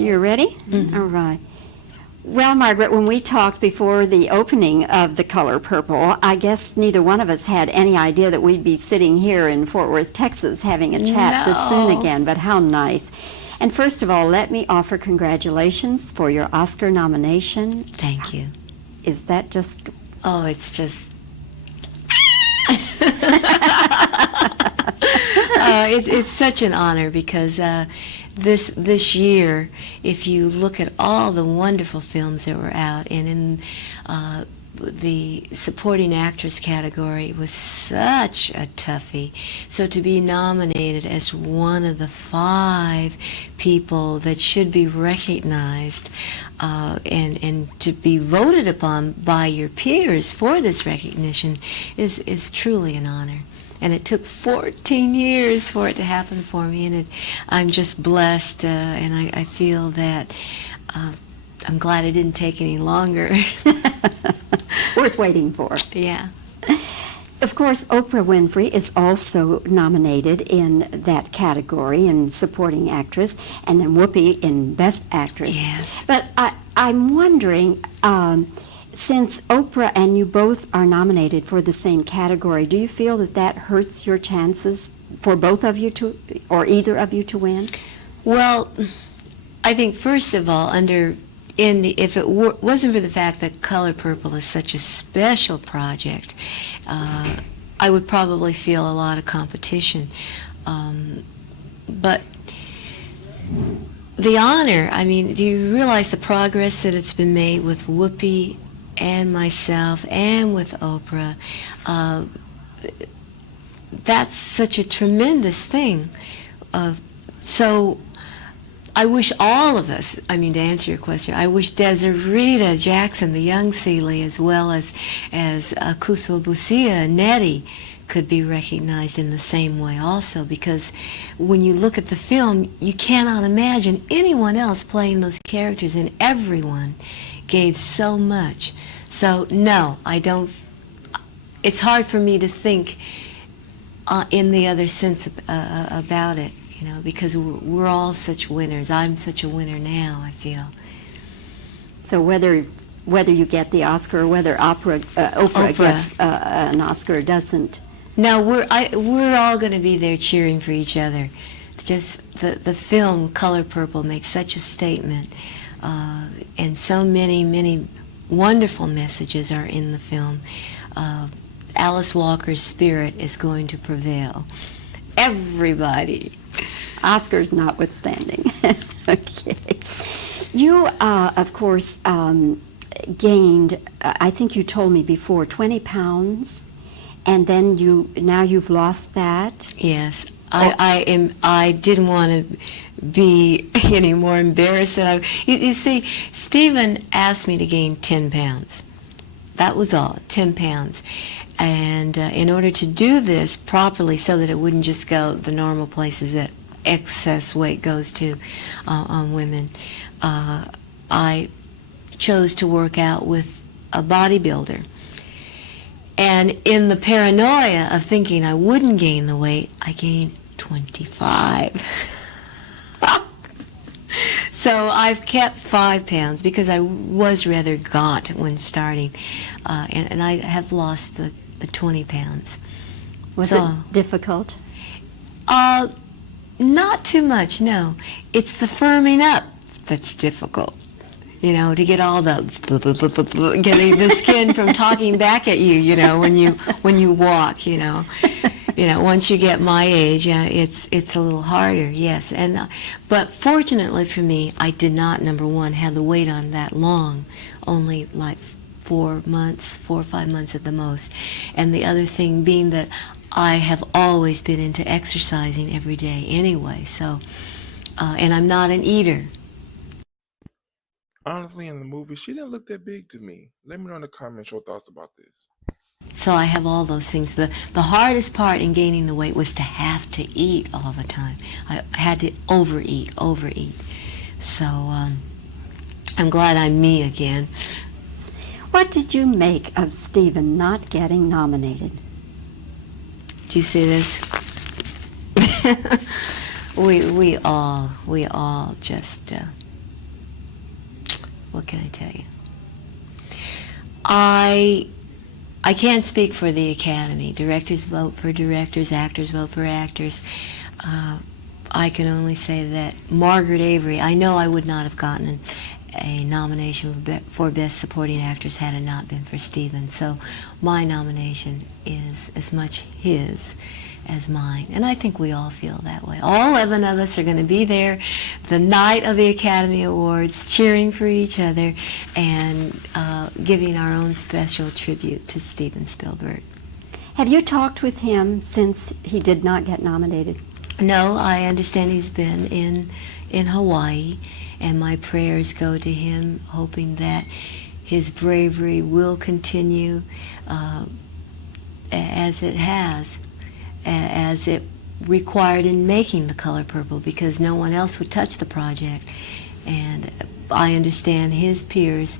You're ready? All right. Well, Margaret, when we talked before the opening of The Color Purple, I guess neither one of us had any idea that we'd be sitting here in Fort Worth, Texas, having a chat this soon again, but how nice. And first of all, let me offer congratulations for your Oscar nomination. Thank you. Is that just... Oh, it's just... it's such an honor because this year, if you look at all the wonderful films that were out, and in the supporting actress category was such a toughie. So to be nominated as one of the 5 people that should be recognized and to be voted upon by your peers for this recognition is truly an honor. And it took 14 years for it to happen for me, and I'm just blessed, and I feel that I'm glad it didn't take any longer. Worth waiting for. Yeah. Of course, Oprah Winfrey is also nominated in that category in supporting actress, and then Whoopi in best actress. Yes. But I'm wondering, since Oprah and you both are nominated for the same category, do you feel that that hurts your chances for both of you to, or either of you to win? Well, I think first of all, if it wasn't for the fact that Color Purple is such a special project, I would probably feel a lot of competition. But the honor, I mean, do you realize the progress that it's been made with Whoopi and myself and with Oprah? That's such a tremendous thing. So I wish all of us, I mean, to answer your question, I wish Desiree Jackson, the young Celie, as well as Kuso Busia and Nettie could be recognized in the same way also, because when you look at the film, you cannot imagine anyone else playing those characters, and everyone gave so much. So no, I don't, it's hard for me to think in the other sense about it. You know, because we're all such winners. I'm such a winner now, I feel. So whether you get the Oscar or whether Oprah gets an Oscar or doesn't. No, we're all going to be there cheering for each other. Just the film Color Purple makes such a statement, and so many wonderful messages are in the film. Alice Walker's spirit is going to prevail. Everybody. Oscars notwithstanding. Okay. You, of course, gained, I think you told me before, 20 pounds, and then now you've lost that? Yes. I didn't want to be any more embarrassed than you see, Steven asked me to gain 10 pounds. That was all, 10 pounds. And in order to do this properly so that it wouldn't just go the normal places that excess weight goes to on women, I chose to work out with a bodybuilder. And in the paranoia of thinking I wouldn't gain the weight, I gained 25. So I've kept 5 pounds because I was rather gaunt when starting, and I have lost the 20 pounds. Was it difficult? Not too much, no. It's the firming up that's difficult. You know, to get all the getting the skin from talking back at you. You know, when you walk. You know, once you get my age, it's a little harder. Yes, and but fortunately for me, I did not, number one, have the weight on that long. Only like 4 months, 4 or 5 months at the most. And the other thing being that I have always been into exercising every day anyway. So, and I'm not an eater. Honestly, in the movie, she didn't look that big to me. Let me know in the comments your thoughts about this. So I have all those things. The hardest part in gaining the weight was to have to eat all the time. I had to overeat. So I'm glad I'm me again. What did you make of Steven not getting nominated? Do you see this? we all just what can I tell you? I can't speak for the Academy. Directors vote for directors, actors vote for actors. I can only say that Margaret Avery, I know I would not have gotten a nomination for Best Supporting Actress had it not been for Steven. So my nomination is as much his as mine. And I think we all feel that way. All 11 of us are going to be there the night of the Academy Awards, cheering for each other and giving our own special tribute to Steven Spielberg. Have you talked with him since he did not get nominated? No, I understand he's been in Hawaii, and my prayers go to him, hoping that his bravery will continue as it has, as it required in making The Color Purple, because no one else would touch the project. And I understand his peers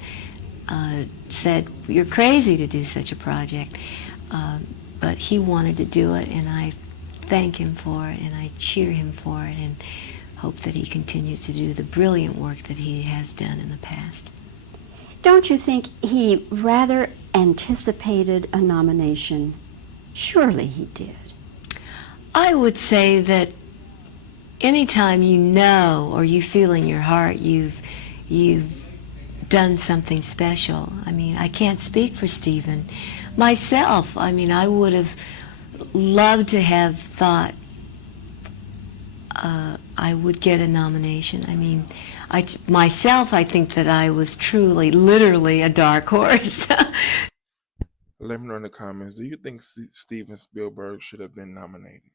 said, "You're crazy to do such a project," but he wanted to do it, and I thank him for it, and I cheer him for it, and hope that he continues to do the brilliant work that he has done in the past. Don't you think he rather anticipated a nomination? Surely he did. I would say that anytime you know or you feel in your heart you've done something special. I mean, I can't speak for Steven. Myself, I mean, I would have loved to have thought I would get a nomination. I mean, myself, I think that I was truly, literally a dark horse. Let me know in the comments, do you think Steven Spielberg should have been nominated?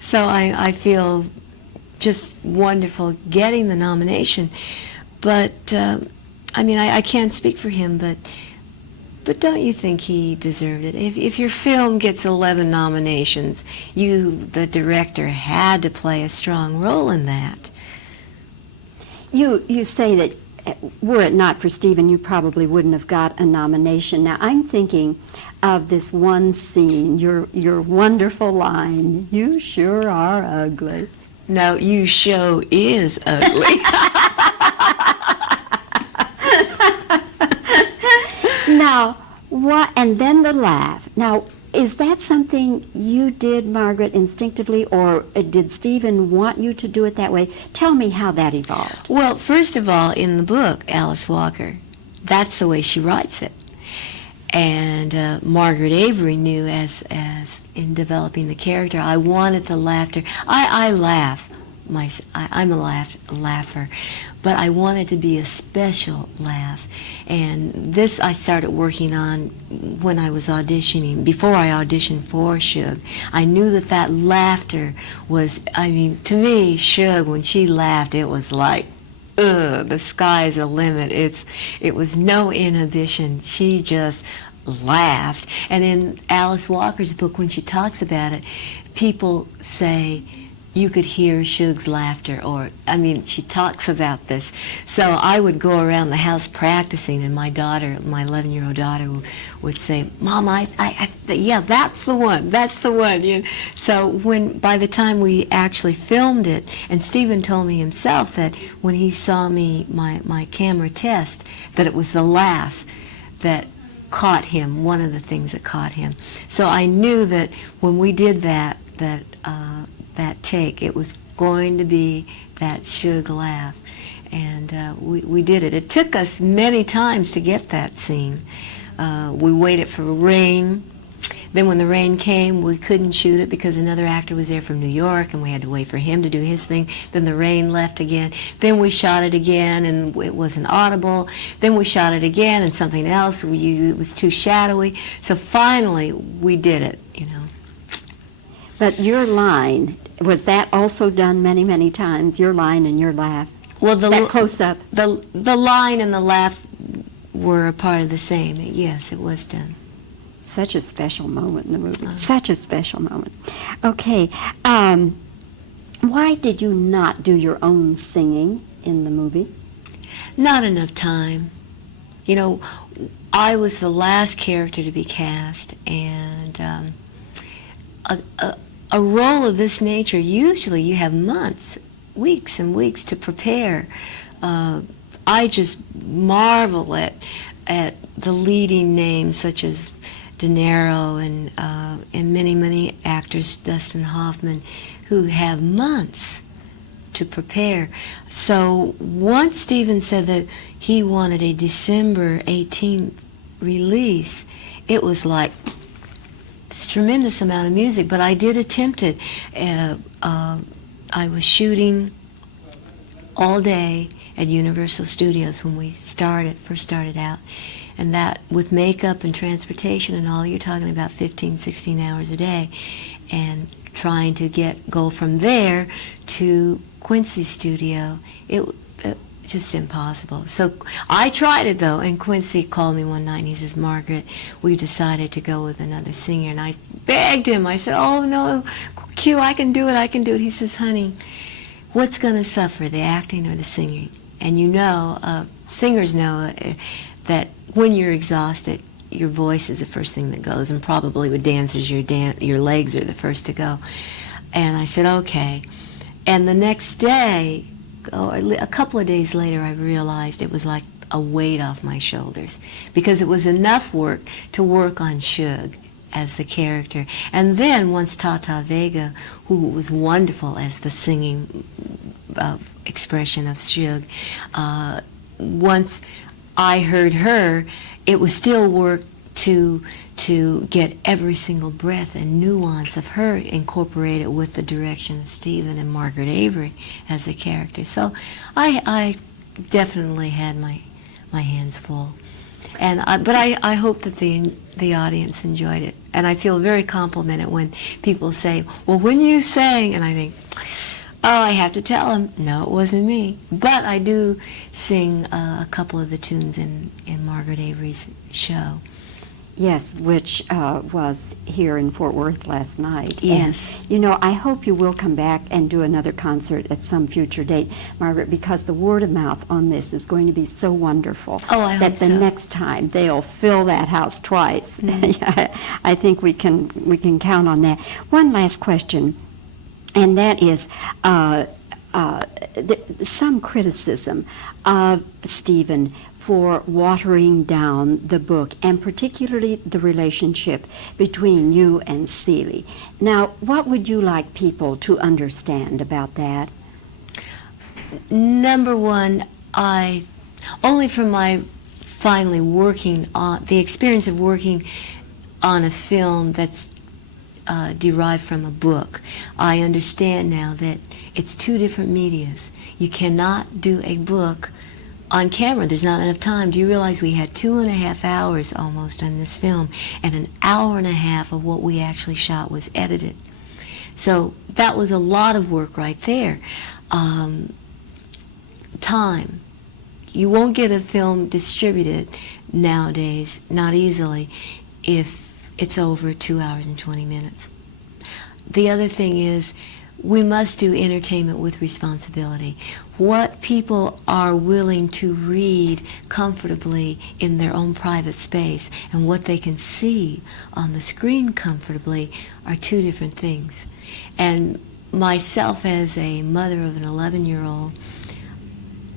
So I feel just wonderful getting the nomination. But, I mean, I can't speak for him, but don't you think he deserved it? If your film gets 11 nominations, you, the director, had to play a strong role in that. You say that were it not for Steven, you probably wouldn't have got a nomination. Now, I'm thinking of this one scene, your wonderful line, "You sure are ugly." No, you show is ugly. Now, what? And then the laugh. Now, is that something you did, Margaret, instinctively, or did Steven want you to do it that way? Tell me how that evolved. Well, first of all, in the book, Alice Walker, that's the way she writes it. And Margaret Avery knew as in developing the character, I wanted the laughter. I laugh. I'm a laugher, but I wanted to be a special laugh. And this I started working on when I was auditioning, before I auditioned for Shug. I knew that laughter was, I mean, to me, Shug, when she laughed, it was like, the sky's the limit. It was no inhibition. She just laughed. And in Alice Walker's book, when she talks about it, people say, you could hear Shug's laughter, or, I mean, she talks about this. So I would go around the house practicing, and my daughter, my 11-year-old daughter, would say, "Mom, yeah, that's the one, that's the one." You know? So by the time we actually filmed it, and Steven told me himself that when he saw me, my camera test, that it was the laugh that caught him, one of the things that caught him. So I knew that when we did that take, it was going to be that Shug laugh, and we did it. It took us many times to get that scene. We waited for rain. Then when the rain came, we couldn't shoot it because another actor was there from New York, and we had to wait for him to do his thing. Then the rain left again. Then we shot it again, and it wasn't audible. Then we shot it again, and something else. It was too shadowy. So finally, we did it, you know. But your line, was that also done many, many times, your line and your laugh? Well, that close-up? The line and the laugh were a part of the same. Yes, it was done. Such a special moment in the movie. Such a special moment. Okay. Why did you not do your own singing in the movie? Not enough time. You know, I was the last character to be cast, and a role of this nature, usually you have months, weeks and weeks to prepare. I just marvel at the leading names such as De Niro and many actors, Dustin Hoffman, who have months to prepare. So once Steven said that he wanted a December 18th release, it was like this tremendous amount of music. But I did attempt it. I was shooting all day at Universal Studios when we first started out, and that with makeup and transportation and all, you're talking about 15, 16 hours a day, and trying to go from there to Quincy's studio, it just impossible. So I tried it though, and Quincy called me one night and he says, "Margaret, we've decided to go with another singer." And I begged him. I said, "Oh no, Q, I can do it. He says, "Honey, what's going to suffer, the acting or the singing?" And you know, singers know that when you're exhausted, your voice is the first thing that goes, and probably with dancers, your legs are the first to go. And I said, okay. And the next day, a couple of days later, I realized it was like a weight off my shoulders, because it was enough work to work on Shug as the character. And then once Tata Vega, who was wonderful as the singing expression of Shug, once I heard her, it was still work to get every single breath and nuance of her incorporated with the direction of Steven and Margaret Avery as a character. So I definitely had my hands full. But I hope that the audience enjoyed it. And I feel very complimented when people say, "Well, when you sang," and I think, oh, I have to tell them, no, it wasn't me. But I do sing a couple of the tunes in Margaret Avery's show. Yes, which was here in Fort Worth last night. Yes. And, you know, I hope you will come back and do another concert at some future date, Margaret, because the word of mouth on this is going to be so wonderful. Oh, I hope that the so. next time they'll fill that house twice. Mm-hmm. I think we can count on that. One last question, and that is some criticism of Steven for watering down the book, and particularly the relationship between you and Celie. Now, what would you like people to understand about that? Number one, only from my finally working on, the experience of working on a film that's derived from a book, I understand now that it's two different medias. You cannot do a book on camera. There's not enough time. Do you realize we had 2.5 hours almost on this film, and 1.5 hours of what we actually shot was edited? So that was a lot of work right there. Time. You won't get a film distributed nowadays, not easily, if it's over 2 hours and 20 minutes. The other thing is, we must do entertainment with responsibility. What people are willing to read comfortably in their own private space and what they can see on the screen comfortably are two different things. And myself, as a mother of an 11-year-old,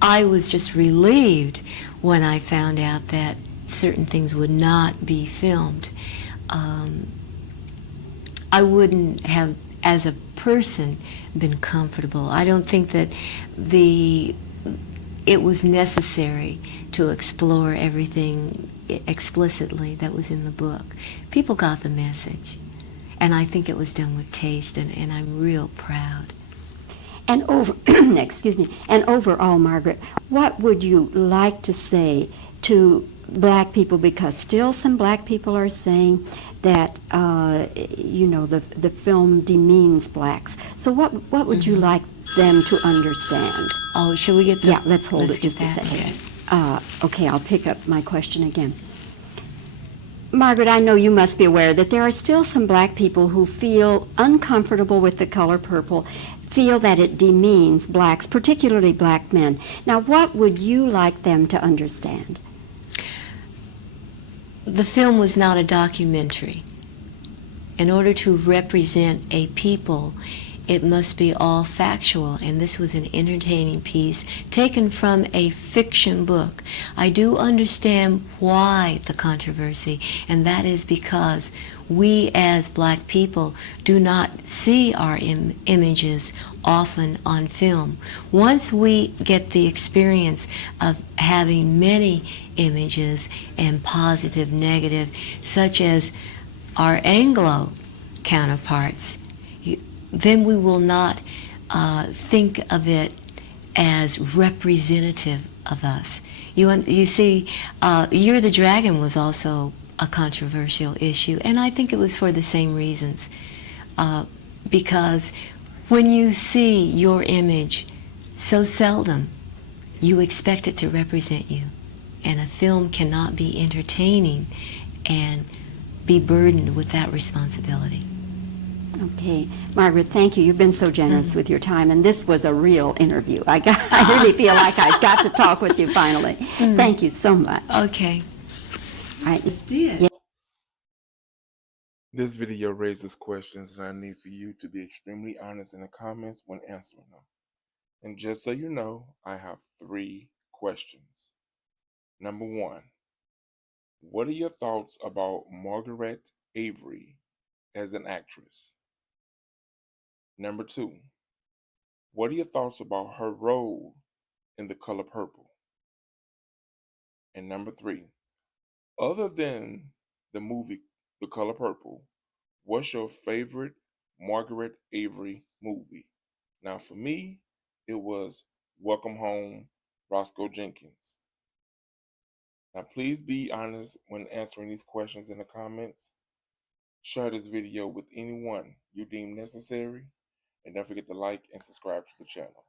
I was just relieved when I found out that certain things would not be filmed. I wouldn't have, as a person, been comfortable. I don't think that it was necessary to explore everything explicitly that was in the book. People got the message, and I think it was done with taste, and I'm real proud. And excuse me. And overall, Margaret, what would you like to say to black people? Because still some black people are saying that the film demeans blacks. So what would you like them to understand? Oh, shall we get that? Yeah, let's hold it just a second. Okay. Okay, I'll pick up my question again. Margaret, I know you must be aware that there are still some black people who feel uncomfortable with the color purple, feel that it demeans blacks, particularly black men. Now, what would you like them to understand? The film was not a documentary. In order to represent a people it must be all factual, and this was an entertaining piece taken from a fiction book. I do understand why the controversy, and that is because we as black people do not see our images often on film. Once we get the experience of having many images, and positive, negative, such as our Anglo counterparts, then we will not think of it as representative of us. You see, You're the Dragon was also a controversial issue, and I think it was for the same reasons. Because when you see your image so seldom, you expect it to represent you. And a film cannot be entertaining and be burdened with that responsibility. Okay, Margaret, thank you. You've been so generous with your time, and this was a real interview. I really feel like I got to talk with you finally. Thank you so much. Okay. All right. Let's do it. Yeah. This video raises questions, and I need for you to be extremely honest in the comments when answering them. And just so you know, I have 3 questions. Number 1, what are your thoughts about Margaret Avery as an actress? Number 2, what are your thoughts about her role in The Color Purple? And number 3, other than the movie The Color Purple, what's your favorite Margaret Avery movie? Now, for me, it was Welcome Home, Roscoe Jenkins. Now, please be honest when answering these questions in the comments. Share this video with anyone you deem necessary. And don't forget to like and subscribe to the channel.